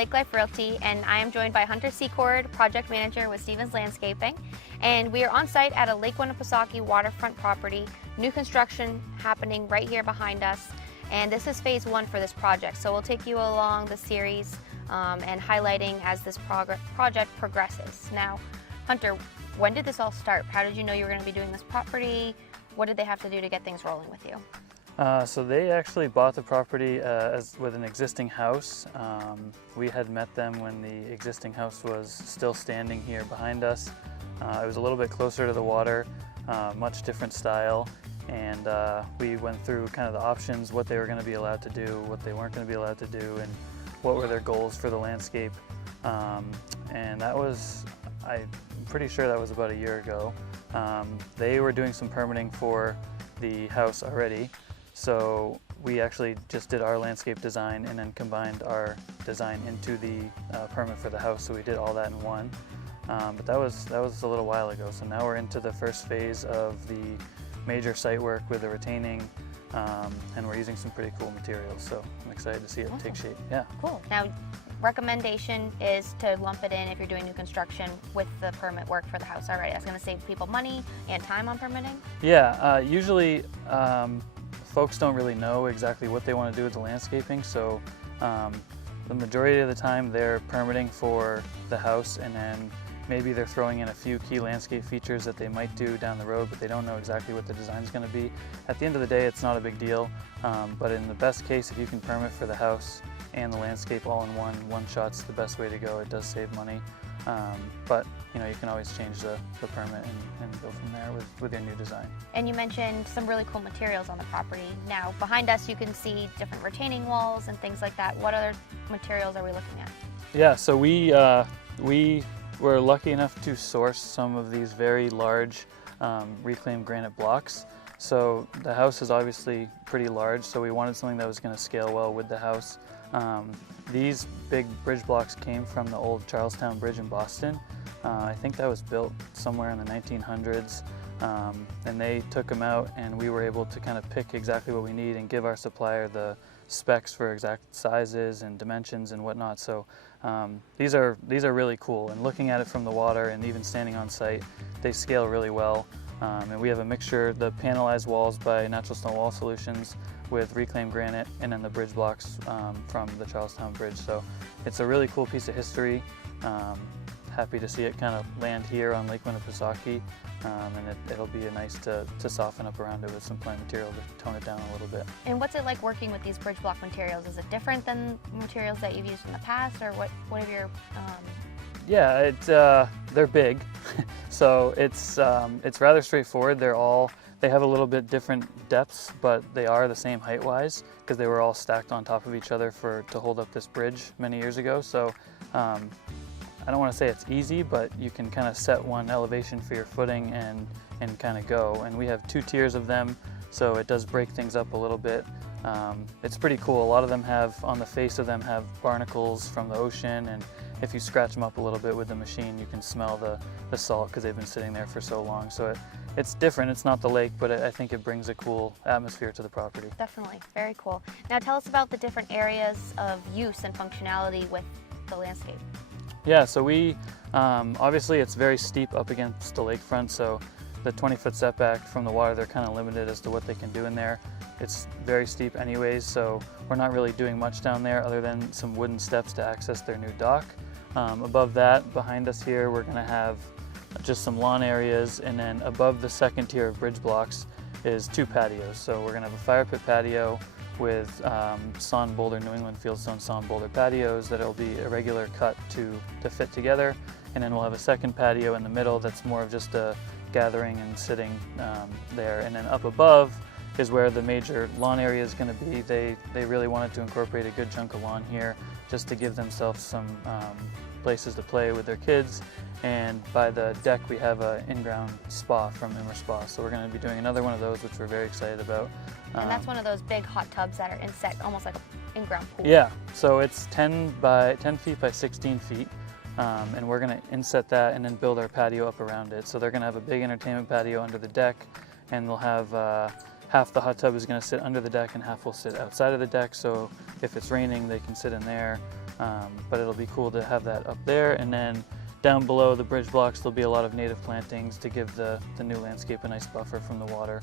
Lake Life Realty, and I am joined by Hunter Secord, Project Manager with Stevens Landscaping. And we are on site at a Lake Winnipesaukee Waterfront property. New construction happening right here behind us. And this is phase one for this project. So we'll take you along the series and highlighting as this project progresses. Now, Hunter, when did this all start? How did you know you were going to be doing this property? What did they have to do to get things rolling with you? So they actually bought the property with an existing house. We had met them when the existing house was still standing here behind us. It was a little bit closer to the water, much different style, and we went through kind of the options, what they were going to be allowed to do, what they weren't going to be allowed to do, and what were their goals for the landscape. And that was, I'm pretty sure that was about a year ago. They were doing some permitting for the house already. So we actually just did our landscape design and then combined our design into the permit for the house. So we did all that in one. But that was a little while ago. So now we're into the first phase of the major site work with the retaining, and we're using some pretty cool materials. So I'm excited to see it take shape. Yeah. Cool. Now, recommendation is to lump it in if you're doing new construction with the permit work for the house already. That's going to save people money and time on permitting. Yeah. Usually. Folks don't really know exactly what they want to do with the landscaping, so the majority of the time they're permitting for the house, and then maybe they're throwing in a few key landscape features that they might do down the road, but they don't know exactly what the design is going to be. At the end of the day, it's not a big deal, but in the best case, if you can permit for the house and the landscape all in one shot's the best way to go. It does save money, but you can always change the permit and go from there with your new design. And you mentioned some really cool materials on the property. Now, behind us you can see different retaining walls and things like that. What other materials are we looking at? Yeah, so we were lucky enough to source some of these very large reclaimed granite blocks. So the house is obviously pretty large, so we wanted something that was going to scale well with the house. These big bridge blocks came from the old Charlestown Bridge in Boston. I think that was built somewhere in the 1900s, and they took them out, and we were able to kind of pick exactly what we need and give our supplier the specs for exact sizes and dimensions and whatnot. So these are really cool, and looking at it from the water and even standing on site, they scale really well. And we have a mixture, the panelized walls by Natural Stone Wall Solutions with reclaimed granite, and then the bridge blocks from the Charlestown Bridge. So it's a really cool piece of history. Happy to see it kind of land here on Lake Winnipesaukee, and it'll be nice to soften up around it with some plant material to tone it down a little bit. And what's it like working with these bridge block materials? Is it different than materials that you've used in the past, or what have your... Yeah, they're big, so it's rather straightforward. They have a little bit different depths, but they are the same height-wise because they were all stacked on top of each other to hold up this bridge many years ago. So I don't want to say it's easy, but you can kind of set one elevation for your footing and kind of go. And we have 2 tiers of them, so it does break things up a little bit. It's pretty cool. A lot of them on the face of them have barnacles from the ocean, and if you scratch them up a little bit with the machine, you can smell the salt because they've been sitting there for so long. So it's different. It's not the lake, but I think it brings a cool atmosphere to the property. Definitely. Very cool. Now tell us about the different areas of use and functionality with the landscape. Yeah, so we, obviously it's very steep up against the lakefront, so the 20-foot setback from the water, they're kind of limited as to what they can do in there. It's very steep anyways, so we're not really doing much down there other than some wooden steps to access their new dock. Above that, behind us here, we're going to have just some lawn areas, and then above the second tier of bridge blocks is 2 patios. So we're going to have a fire pit patio with sawn boulder, New England Fieldstone sawn boulder patios that'll be a regular cut to fit together, and then we'll have a second patio in the middle that's more of just a gathering and sitting there. And then up above is where the major lawn area is going to be. They really wanted to incorporate a good chunk of lawn here just to give themselves some places to play with their kids. And by the deck we have an in-ground spa from Immer Spa, so we're going to be doing another one of those, which we're very excited about. And that's one of those big hot tubs that are inset, almost like an in-ground pool. Yeah, so it's 10 feet by 16 feet, and we're going to inset that and then build our patio up around it. So they're going to have a big entertainment patio under the deck, and they'll have half the hot tub is going to sit under the deck and half will sit outside of the deck, so if it's raining they can sit in there. But it'll be cool to have that up there, and then down below the bridge blocks there'll be a lot of native plantings to give the new landscape a nice buffer from the water,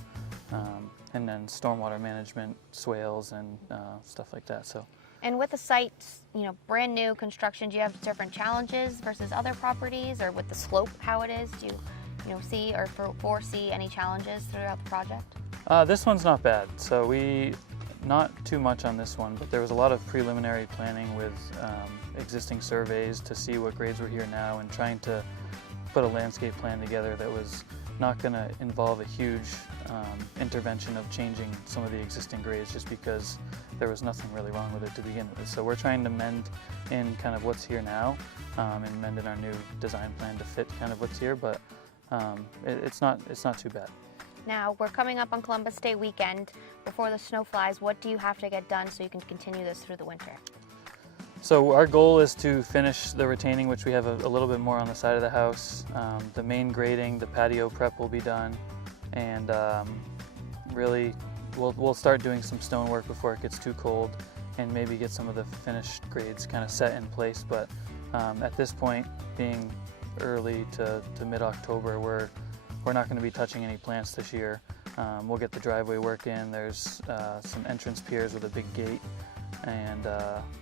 and then stormwater management, swales, and stuff like that. So. And with the site, brand new construction, do you have different challenges versus other properties, or with the slope how it is? Do you see or foresee any challenges throughout the project? This one's not bad. So not too much on this one, but there was a lot of preliminary planning with existing surveys to see what grades were here now, and trying to put a landscape plan together that was not going to involve a huge intervention of changing some of the existing grades, just because there was nothing really wrong with it to begin with. So we're trying to mend in kind of what's here now, and mend in our new design plan to fit kind of what's here, but it's not too bad. Now, we're coming up on Columbus Day weekend. Before the snow flies, what do you have to get done so you can continue this through the winter? So our goal is to finish the retaining, which we have a little bit more on the side of the house. The main grading, the patio prep will be done, and really we'll start doing some stonework before it gets too cold, and maybe get some of the finished grades kind of set in place. But at this point, being early to mid-October, we're not going to be touching any plants this year. We'll get the driveway work in. There's some entrance piers with a big gate, and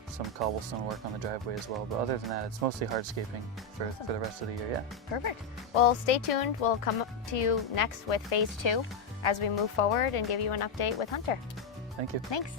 some cobblestone work on the driveway as well. But other than that, it's mostly hardscaping for the rest of the year. Yeah. Perfect. Well, stay tuned. We'll come to you next with phase 2 as we move forward and give you an update with Hunter. Thank you. Thanks.